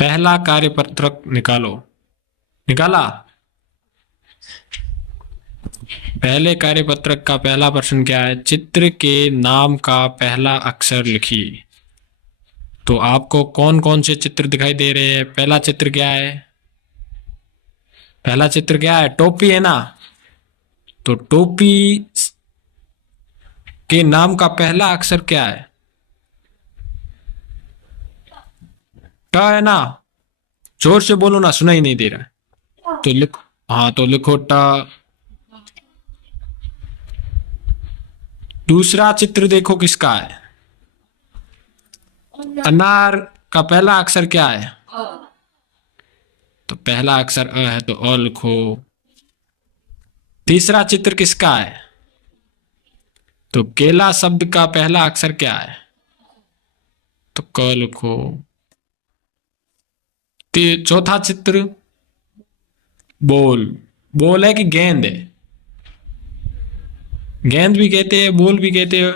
पहला कार्यपत्रक निकालो। निकाला। पहले कार्यपत्रक का पहला प्रश्न क्या है? चित्र के नाम का पहला अक्षर लिखिए। तो आपको कौन कौन से चित्र दिखाई दे रहे हैं? पहला चित्र क्या है? पहला चित्र क्या है? टोपी है ना। तो टोपी के नाम का पहला अक्षर क्या है? ट है ना। जोर से बोलो ना, सुनाई नहीं दे रहा है। तो लिखो। हाँ, तो लिखो ट। दूसरा चित्र देखो किसका है? अनार का पहला अक्षर क्या है? तो पहला अक्षर अ है, तो अ लिखो। तीसरा चित्र किसका है? तो केला शब्द का पहला अक्षर क्या है? तो क लिखो। चौथा चित्र बॉल। बॉल है कि गेंद है? गेंद भी कहते हैं, बॉल भी कहते हैं।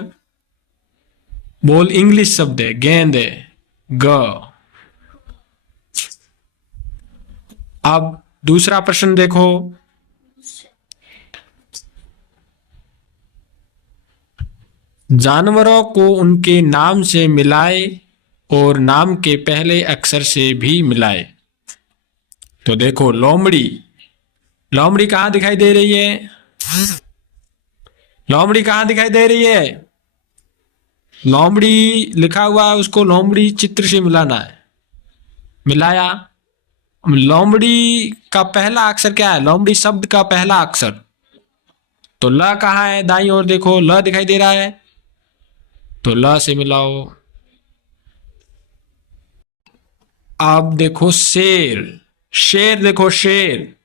बॉल इंग्लिश शब्द है, गेंद है ग। अब दूसरा प्रश्न देखो। जानवरों को उनके नाम से मिलाए और नाम के पहले अक्षर से भी मिलाए। तो देखो लोमड़ी। लोमड़ी कहां दिखाई दे रही है? लोमड़ी कहां दिखाई दे रही है? लोमड़ी लिखा हुआ है, उसको लोमड़ी चित्र से मिलाना है। मिलाया। लोमड़ी का पहला अक्षर क्या है? लोमड़ी शब्द का पहला अक्षर। तो ल कहाँ है? दाईं ओर देखो, ल दिखाई दे रहा है। तो ल से मिलाओ। अब देखो शेर। शेर देखो, शेर।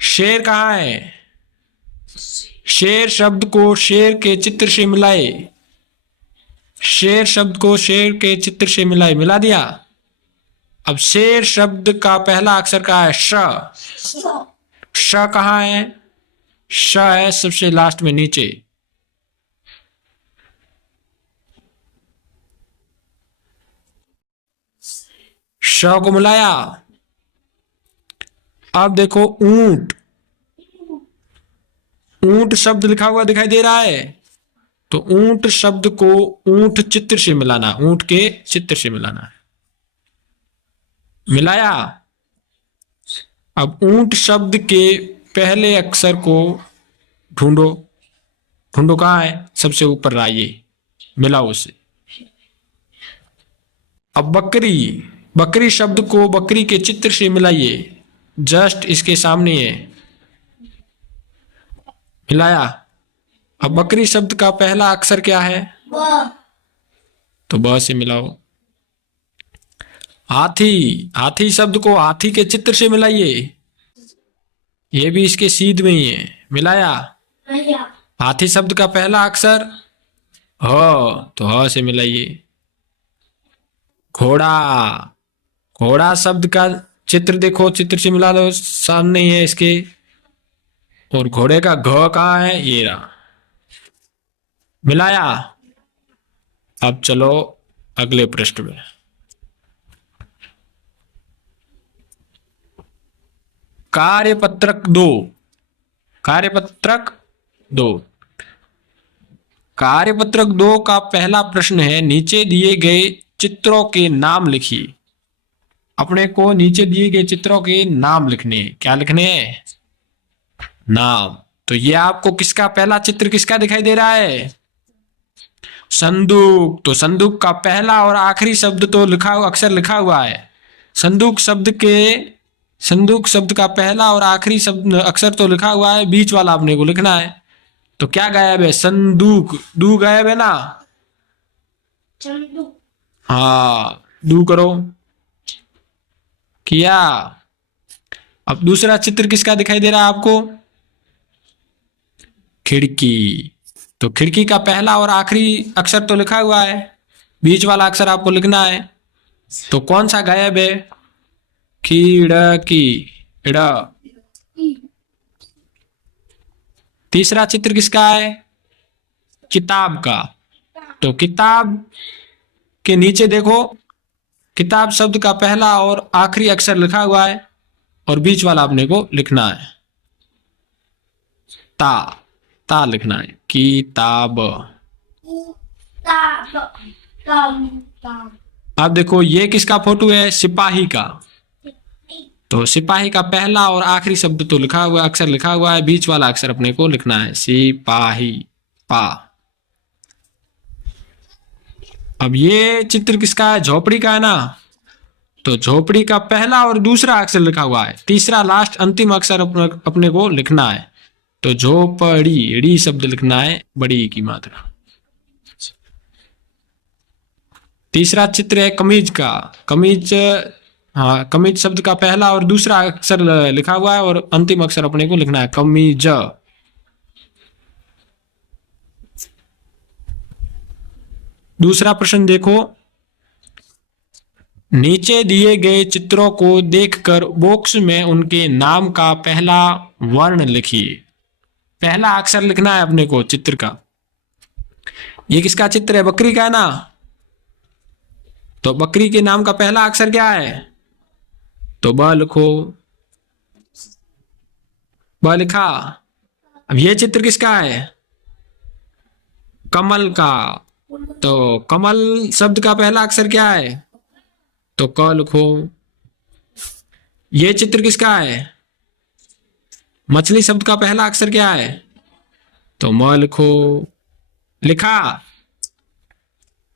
शेर कहाँ है? शेर शब्द को शेर के चित्र से मिलाए। शेर शब्द को शेर के चित्र से मिलाए। मिला दिया। अब शेर शब्द का पहला अक्षर क्या है? श। श कहाँ है? श है सबसे लास्ट में नीचे। श को मिलाया। अब देखो ऊंट। ऊंट शब्द लिखा हुआ दिखाई दे रहा है। तो ऊंट शब्द को ऊंट चित्र से मिलाना, ऊंट के चित्र से मिलाना है। मिलाया। अब ऊंट शब्द के पहले अक्षर को ढूंढो। ढूंढो कहाँ है? सबसे ऊपर आइए, मिलाओ उसे। अब बकरी। बकरी शब्द को बकरी के चित्र से मिलाइए, जस्ट इसके सामने है। मिलाया। अब बकरी शब्द का पहला अक्षर क्या है? तो ब से मिलाओ। हाथी। हाथी शब्द को हाथी के चित्र से मिलाइए, ये भी इसके सीध में ही है। मिलाया। हाथी शब्द का पहला अक्षर ह, तो ह से मिलाइए। घोड़ा। घोड़ा शब्द का चित्र देखो, चित्र से मिला दो, सामने ही है इसके। और घोड़े का घ कहाँ है? ये रहा। मिलाया। अब चलो अगले पृष्ठ में। कार्यपत्रक 2। कार्यपत्रक 2। कार्यपत्रक 2 का पहला प्रश्न है, नीचे दिए गए चित्रों के नाम लिखिए। अपने को नीचे दिए गए चित्रों के नाम लिखने हैं। क्या लिखने हैं? नाम। तो ये आपको किसका पहला चित्र किसका दिखाई दे रहा है? संदूक। तो संदूक का पहला और आखिरी शब्द तो लिखा हुआ, अक्षर लिखा हुआ है। संदूक शब्द के, संदूक शब्द का पहला और आखिरी शब्द अक्षर तो लिखा हुआ है, बीच वाला अपने को लिखना है। तो क्या गायब है? संदूक। दू गायब है ना। हाँ, दू करो। किया। अब दूसरा चित्र किसका दिखाई दे रहा है आपको? खिड़की। तो खिड़की का पहला और आखिरी अक्षर तो लिखा हुआ है, बीच वाला अक्षर आपको लिखना है। तो कौन सा गायब है? खिड़की। ड़। तीसरा चित्र किसका है? किताब का। तो किताब के नीचे देखो, किताब शब्द का पहला और आखिरी अक्षर लिखा हुआ है और बीच वाला अपने को लिखना है। ता, ता लिखना है। किताब। अब देखो ये किसका फोटो है? सिपाही का। तो सिपाही का पहला और आखिरी शब्द तो लिखा हुआ, अक्षर लिखा हुआ है, बीच वाला अक्षर अपने को लिखना है। सिपाही, पा। अब ये चित्र किसका है? झोपड़ी का है ना। तो झोपड़ी का पहला और दूसरा अक्षर लिखा हुआ है, तीसरा लास्ट अंतिम अक्षर अपने को लिखना है। तो झोपड़ी, ड़ी शब्द लिखना है, बड़ी की मात्रा। तीसरा चित्र है कमीज का। कमीज, हाँ, कमीज शब्द का पहला और दूसरा अक्षर लिखा हुआ है और अंतिम अक्षर अपने को लिखना है, कमीज। दूसरा प्रश्न देखो, नीचे दिए गए चित्रों को देखकर बॉक्स में उनके नाम का पहला वर्ण लिखिए। पहला अक्षर लिखना है अपने को चित्र का। ये किसका चित्र है? बकरी का है ना। तो बकरी के नाम का पहला अक्षर क्या है? तो ब लिखो। ब लिखा। अब ये चित्र किसका है? कमल का। तो कमल शब्द का पहला अक्षर क्या है? तो क लिखो। ये चित्र किसका है? मछली शब्द का पहला अक्षर क्या है? तो म लिखो। लिखा।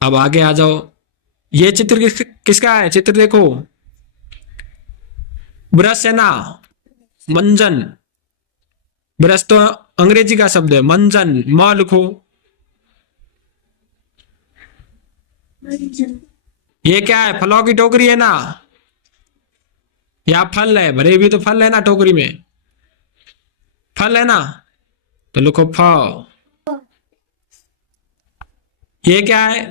अब आगे आ जाओ। ये चित्र किसका है? चित्र देखो, ब्रश है ना, मंजन। ब्रश तो अंग्रेजी का शब्द है, मंजन, म लिखो। ये क्या है? फलों की टोकरी है ना, या फल है, भरे भी तो फल है ना टोकरी में, फल है ना, तो लिखो फ। ये क्या है?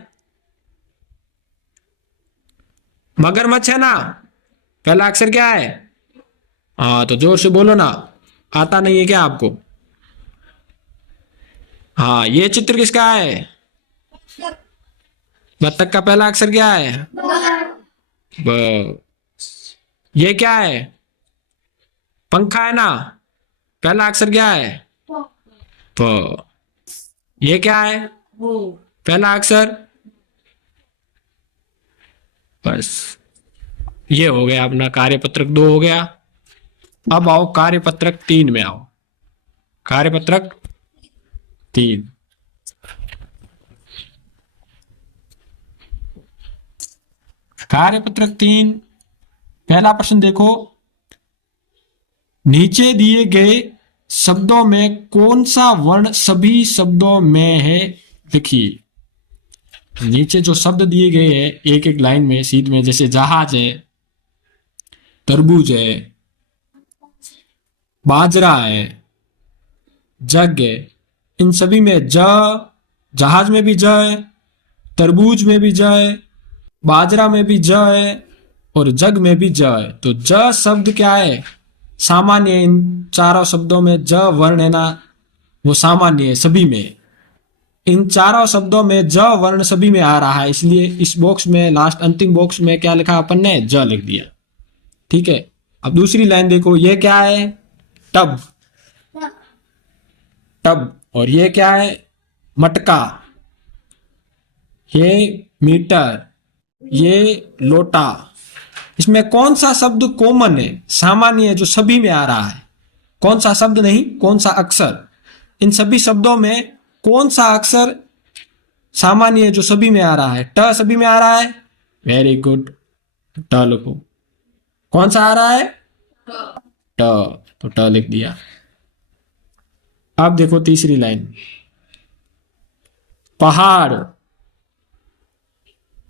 मगरमच्छ है ना, पहला अक्षर क्या है? हाँ, तो जोर से बोलो ना, आता नहीं है क्या आपको? हाँ, ये चित्र किसका है? बत्तख का पहला अक्षर क्या है? ब। ये क्या है? पंखा है ना, पहला अक्षर क्या है? प। ये क्या है? पहला अक्षर। बस, ये हो गया अपना कार्यपत्रक 2 हो गया। अब आओ कार्यपत्रक 3 में आओ। कार्यपत्रक 3। कार्यपत्रक 3, पहला प्रश्न देखो, नीचे दिए गए शब्दों में कौन सा वर्ण सभी शब्दों में है लिखिए। नीचे जो शब्द दिए गए हैं एक एक लाइन में सीध में, जैसे जहाज है, तरबूज है, बाजरा है, जग है, इन सभी में ज, जहाज में भी ज है, तरबूज में भी ज है, बाजरा में भी ज है और जग में भी ज है। तो ज शब्द क्या है? सामान्य। इन चारों शब्दों में ज वर्ण है ना, वो सामान्य है सभी में। इन चारों शब्दों में ज वर्ण सभी में आ रहा है, इसलिए इस बॉक्स में, लास्ट अंतिम बॉक्स में क्या लिखा अपन ने? ज लिख दिया। ठीक है। अब दूसरी लाइन देखो, ये क्या है? टब। टब। और ये क्या है? मटका। ये मीटर, ये लोटा। इसमें कौन सा शब्द कॉमन है, सामान्य है, जो सभी में आ रहा है? कौन सा शब्द नहीं, कौन सा अक्षर? इन सभी शब्दों में कौन सा अक्षर सामान्य है जो सभी में आ रहा है? ट सभी में आ रहा है। वेरी गुड, ट लिखो। कौन सा आ रहा है? ट। तो ट लिख दिया। अब देखो तीसरी लाइन, पहाड़,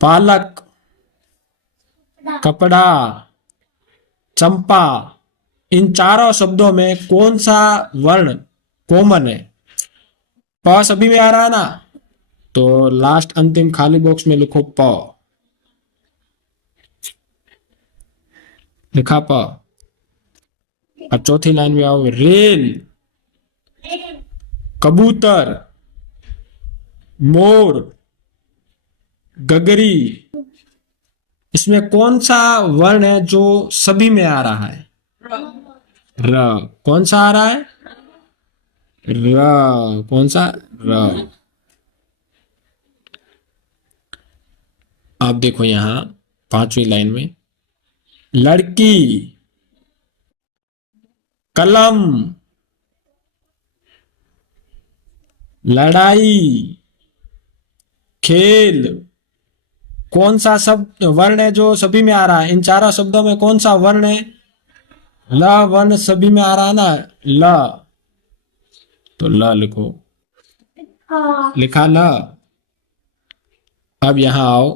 पालक, कपड़ा, चंपा। इन चारों शब्दों में कौन सा वर्ण कॉमन है? प सभी में आ रहा है ना, तो लास्ट अंतिम खाली बॉक्स में लिखो प। लिखा प। अब चौथी लाइन में आओ, रेल, कबूतर, मोर, गगरी, इसमें कौन सा वर्ण है जो सभी में आ रहा है? र। कौन सा आ रहा है? र। कौन सा? र। आप देखो यहां 5वीं लाइन में, लड़की, कलम, लड़ाई, खेल, कौन सा शब्द वर्ण है जो सभी में आ रहा है? इन चारों शब्दों में कौन सा वर्ण है? ल वर्ण सभी में आ रहा है ना, ल। तो ल लिखो। लिखा ल। अब यहां आओ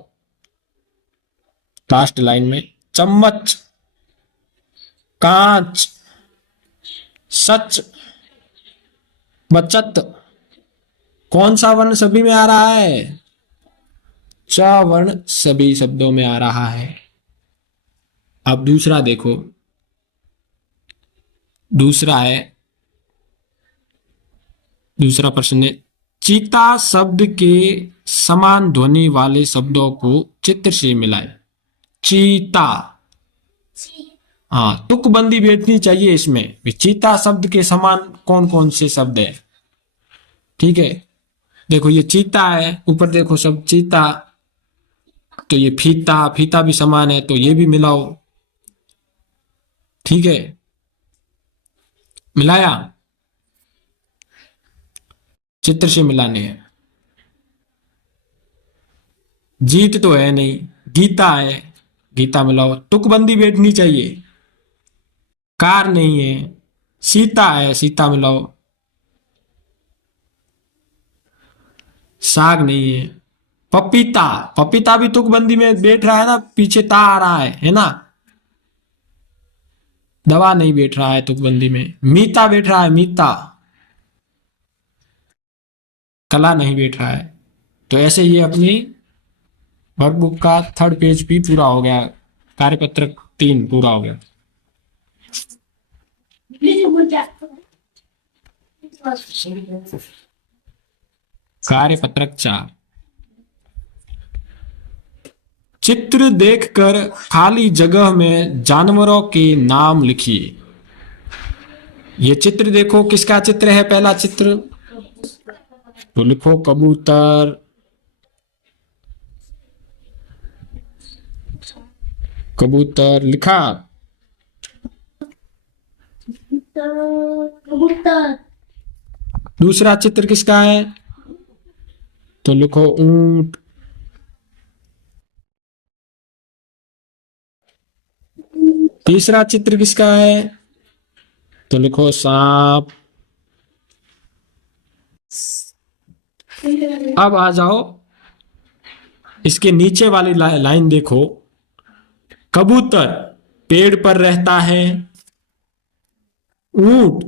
लास्ट लाइन में, चम्मच, कांच, सच, बचत, कौन सा वर्ण सभी में आ रहा है? च वर्ण सभी शब्दों में आ रहा है। अब दूसरा देखो, दूसरा है, दूसरा प्रश्न है, चीता शब्द के समान ध्वनि वाले शब्दों को चित्र से मिलाए। चीता, हाँ, तुकबंदी बैठनी चाहिए इसमें भी। चीता शब्द के समान कौन कौन से शब्द है? ठीक है, देखो ये चीता है, ऊपर देखो सब चीता, तो ये फीता, फीता भी समान है, तो ये भी मिलाओ। ठीक है, मिलाया, चित्र से मिलाने हैं। जीत तो है नहीं, गीता है, गीता मिलाओ। तुकबंदी बैठनी चाहिए। कार नहीं है, सीता है, सीता मिलाओ। साग नहीं है, पपीता, पपीता भी तुकबंदी में बैठ रहा है ना, पीछे ता आ रहा है ना। दवा नहीं बैठ रहा है तुकबंदी में। मीता बैठ रहा है, मीता। कला नहीं बैठ रहा है। तो ऐसे ये अपनी वर्कबुक का 3rd पेज भी पूरा हो गया, कार्यपत्र 3 पूरा हो गया। कार्यपत्रक 4, चित्र देखकर खाली जगह में जानवरों के नाम लिखिए। ये चित्र देखो, किसका चित्र है? पहला चित्र, तो लिखो कबूतर, कबूतर लिखा। कबूतर। दूसरा चित्र किसका है? तो लिखो ऊंट। तीसरा चित्र किसका है? तो लिखो सांप। अब आ जाओ, इसके नीचे वाली लाइन देखो, कबूतर पेड़ पर रहता है, ऊंट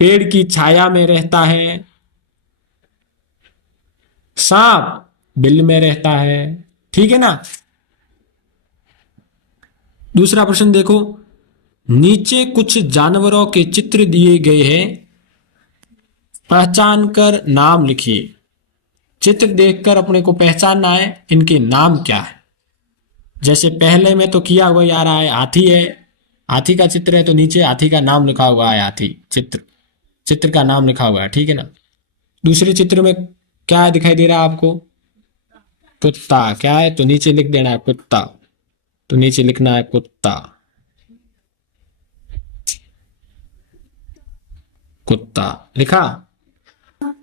पेड़ की छाया में रहता है, सांप बिल में रहता है। ठीक है ना। दूसरा प्रश्न देखो, नीचे कुछ जानवरों के चित्र दिए गए हैं, पहचान कर नाम लिखिए। चित्र देखकर अपने को पहचानना है, इनके नाम क्या है। जैसे पहले में तो किया हुआ आ रहा है, हाथी है, हाथी का चित्र है, तो नीचे हाथी का नाम लिखा हुआ है, हाथी चित्र, चित्र का नाम लिखा हुआ है। ठीक है ना। दूसरे चित्र में क्या दिखाई दे रहा है आपको? कुत्ता। क्या है? तो नीचे लिख देना है कुत्ता, तो नीचे लिखना है कुत्ता, कुत्ता लिखा।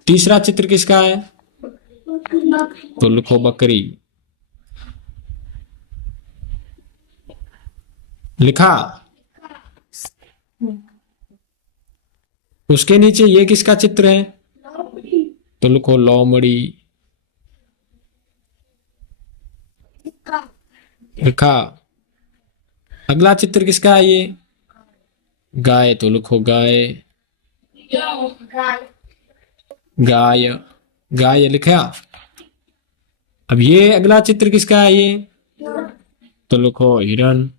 तीसरा चित्र किसका है? तो लिखो बकरी, लिखा। उसके नीचे ये किसका चित्र है? तो लिखो लोमड़ी, लिखा। अगला चित्र किसका है? ये गाय, तो लिखो गाय, गाय, गाय लिखा। अब ये अगला चित्र किसका है? ये तो लिखो हिरन,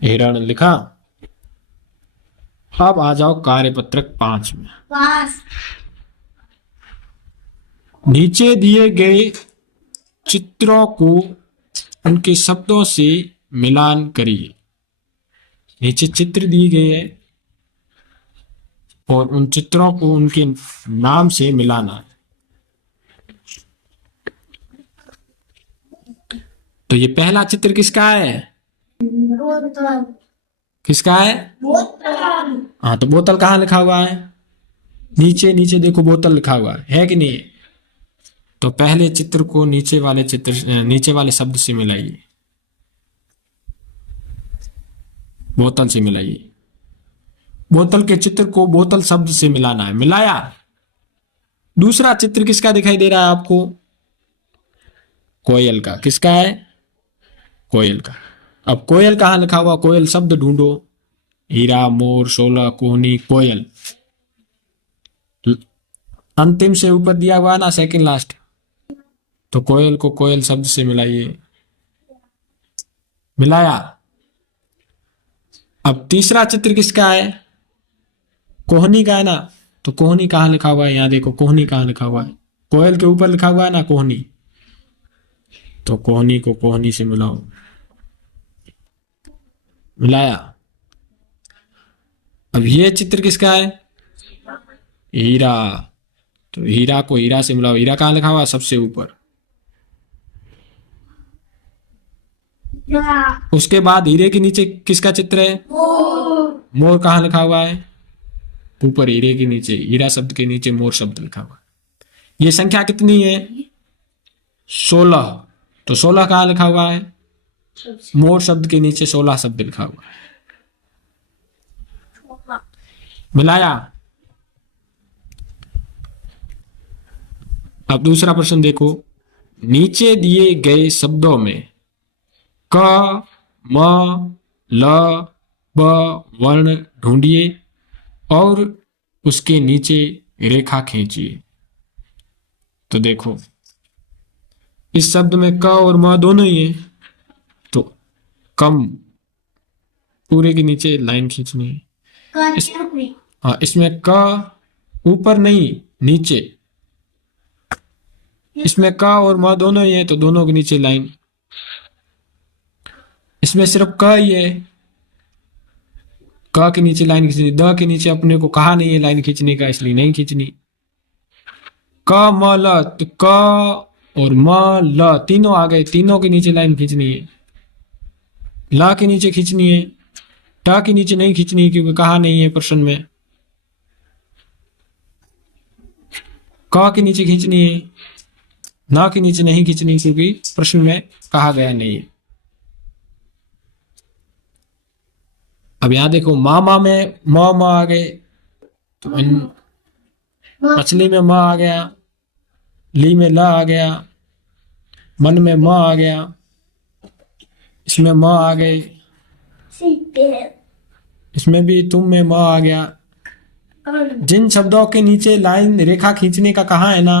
हिरण लिखा। अब आ जाओ कार्यपत्रक 5 में। नीचे दिए गए चित्रों को उनके शब्दों से मिलान करिए। नीचे चित्र दिए गए हैं और उन चित्रों को उनके नाम से मिलाना है। तो ये पहला चित्र किसका है? किसका है? हाँ, तो बोतल कहाँ लिखा हुआ है? नीचे नीचे देखो, बोतल लिखा हुआ है कि नहीं? तो पहले चित्र को नीचे वाले शब्द से मिलाइए, बोतल से मिलाइए। बोतल के चित्र को बोतल शब्द से मिलाना है। मिलाया। दूसरा चित्र किसका दिखाई दे रहा है आपको? कोयल का। किसका है? कोयल का। अब कोयल कहाँ लिखा हुआ? कोयल शब्द ढूंढो। हीरा, मोर, शोला, कोहनी, कोयल। अंतिम से ऊपर दिया हुआ ना, सेकंड लास्ट। तो कोयल को कोयल शब्द से मिलाइए। मिलाया। अब तीसरा चित्र किसका है? कोहनी का है ना। तो कोहनी कहाँ लिखा हुआ है? यहाँ देखो, कोहनी कहाँ लिखा हुआ है? कोयल के ऊपर लिखा हुआ है ना, कोहनी। तो कोहनी को कोहनी से मिलाओ। मिलाया। अब ये चित्र किसका है? हीरा। तो हीरा को हीरा से मिलाओ। हीरा कहाँ लिखा हुआ है? सबसे ऊपर। उसके बाद हीरे के नीचे किसका चित्र है? मोर कहाँ लिखा हुआ है? ऊपर हीरे के नीचे, हीरा शब्द के नीचे मोर शब्द लिखा हुआ है। ये संख्या कितनी है? 16। तो 16 कहाँ लिखा हुआ है? मोर शब्द के नीचे 16 शब्द लिखा हुआ है। मिलाया। अब दूसरा प्रश्न देखो। नीचे दिए गए शब्दों में क, म, ल, ब वर्ण ढूंढिए और उसके नीचे रेखा खींचिए। तो देखो, इस शब्द में क और म दोनों ही है, तो कम पूरे के नीचे लाइन खींचनी है। हाँ, इसमें क ऊपर नहीं, नीचे। इसमें क और म दोनों ही है, तो दोनों के नीचे लाइन। इसमें सिर्फ क ही है, क के नीचे लाइन खींचनी। द के नीचे अपने को कहा नहीं है लाइन खींचने का, इसलिए नहीं खींचनी। क म ल, तो क और म ल तीनों आ गए, तीनों के नीचे लाइन खींचनी है। ला के नीचे खींचनी है, ट के नीचे नहीं खींचनी है क्योंकि कहा नहीं है प्रश्न में। क के नीचे खींचनी है, ना के नीचे नहीं खींचनी क्योंकि प्रश्न में कहा गया नहीं है। अब यहां देखो, मामा में म आ गए, तो मछली में म आ गया, ली में ल आ गया, मन में म आ गया, इसमें म आ गए, इसमें भी तुम में म आ गया। जिन शब्दों के नीचे लाइन रेखा खींचने का कहा है ना,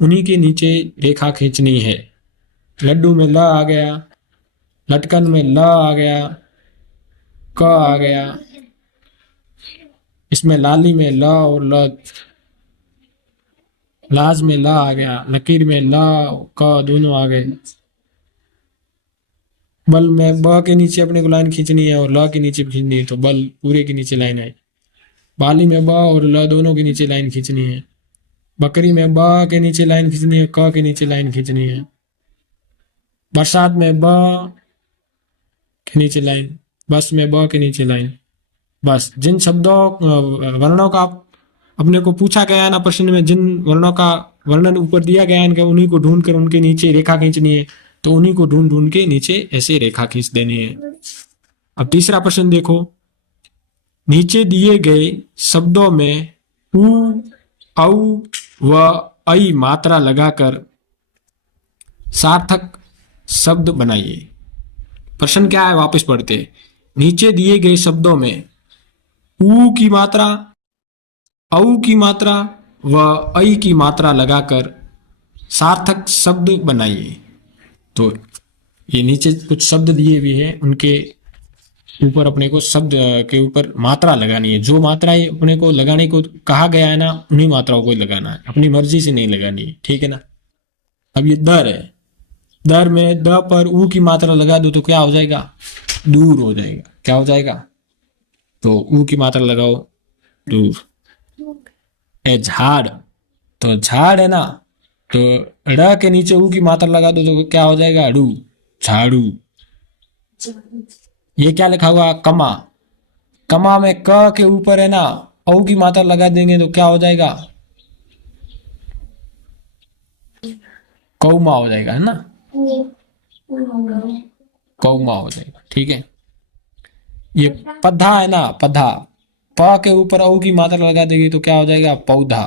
उन्हीं के नीचे रेखा खींचनी है। लड्डू में ल आ गया, लटकन में ल आ गया, क आ गया, इसमें लाली में ल और ल, लाज में ल आ गया, लकीर में ल क दोनों आ गए। बल में ब के नीचे अपने को लाइन खींचनी है और ल के नीचे खींचनी है, तो बल पूरे के नीचे लाइन आई। बाली में ब और ल दोनों के नीचे लाइन खींचनी है। बकरी में ब के नीचे लाइन खींचनी है, क के नीचे लाइन खींचनी है। बरसात में ब के नीचे लाइन, बस में ब के नीचे लाइन। बस जिन शब्दों वर्णों का अपने को पूछा गया है ना प्रश्न में, जिन वर्णों का वर्णन ऊपर दिया गया है, उन्हीं को ढूंढ कर उनके नीचे रेखा खींचनी है। तो उन्हीं को ढूंढ ढूंढ के नीचे ऐसे रेखा खींच देनी है। अब तीसरा प्रश्न देखो। नीचे दिए गए शब्दों में उ, औ व ऐ मात्रा लगाकर सार्थक शब्द बनाइए। प्रश्न क्या है, वापस पढ़ते हैं। नीचे दिए गए शब्दों में उ की मात्रा, औ की मात्रा व ऐ की मात्रा लगाकर सार्थक शब्द बनाइए। तो ये नीचे कुछ शब्द दिए हुए हैं, उनके ऊपर अपने को शब्द के ऊपर मात्रा लगानी है। जो मात्राएं अपने को लगाने को कहा गया है ना, उन्हीं मात्राओं को ही लगाना है, अपनी मर्जी से नहीं लगानी है, ठीक है ना। अब ये दर है, दर में द पर ऊ की मात्रा लगा दो तो क्या हो जाएगा, दूर हो जाएगा। क्या हो जाएगा, तो ऊ की मात्रा लगाओ, दूर। ए झाड़, तो झाड़ है ना, तो ड़ के नीचे ऊ की मात्रा लगा दो तो क्या हो जाएगा, ड़ू, झाड़ू। ये क्या लिखा हुआ, कमा, कमा में क के ऊपर है ना औ की मात्रा लगा देंगे तो क्या हो जाएगा, कौमा हो जाएगा, है ना, कौमा हो जाएगा, ठीक है। ये पधा है ना, पधा, प के ऊपर औ की मात्रा लगा देगी तो क्या हो जाएगा, पौधा।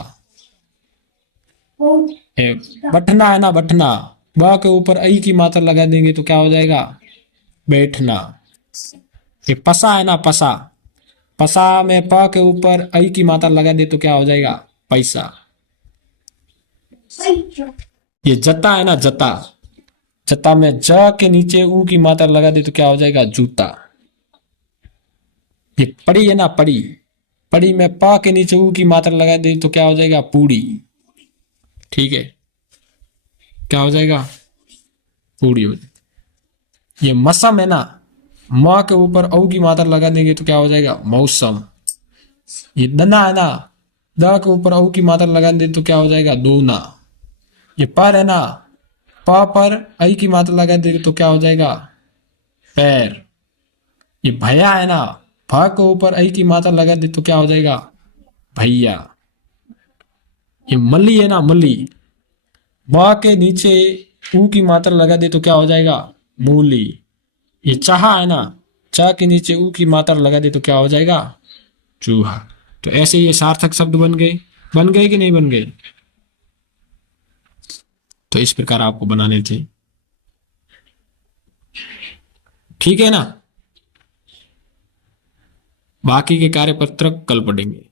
ये बठना है ना, बठना, ब के ऊपर आई की मात्रा लगा देंगे तो क्या हो जाएगा, बैठना। ये पसा है ना, पसा, पसा में प के ऊपर आई की मात्रा लगा दे तो क्या हो जाएगा, पैसा। ये जता है ना, जता, जता में ज के नीचे ऊ की मात्रा लगा दे तो क्या हो जाएगा, जूता। ये पड़ी है ना, पड़ी, पड़ी में प के नीचे ऊ की मात्रा लगा दे तो क्या हो जाएगा, पूड़ी, ठीक है। क्या हो जाएगा, पूड़ी हो जाएगी। ये मौसम है ना, म के ऊपर औ की मात्रा लगा देंगे तो क्या हो जाएगा, मौसम। ये दना है ना, द के ऊपर औ की मात्रा लगा दे तो क्या हो जाएगा, दोना। ये पर है ना, प पर आई की मात्रा लगा दे तो क्या हो जाएगा, पैर। ये भैया है ना, भ के ऊपर आई की मात्रा लगा दे तो क्या हो जाएगा, भैया। ये मली है ना, मली, ब के नीचे ऊ की मात्रा लगा दे तो क्या हो जाएगा, मूली। ये चाहा है ना, चा के नीचे ऊ की मात्रा लगा दे तो क्या हो जाएगा, चूहा। तो ऐसे ये सार्थक शब्द बन गए, बन गए कि नहीं बन गए। तो इस प्रकार आपको बनाने थे, ठीक है ना। बाकी के कार्यपत्र कल पढ़ेंगे।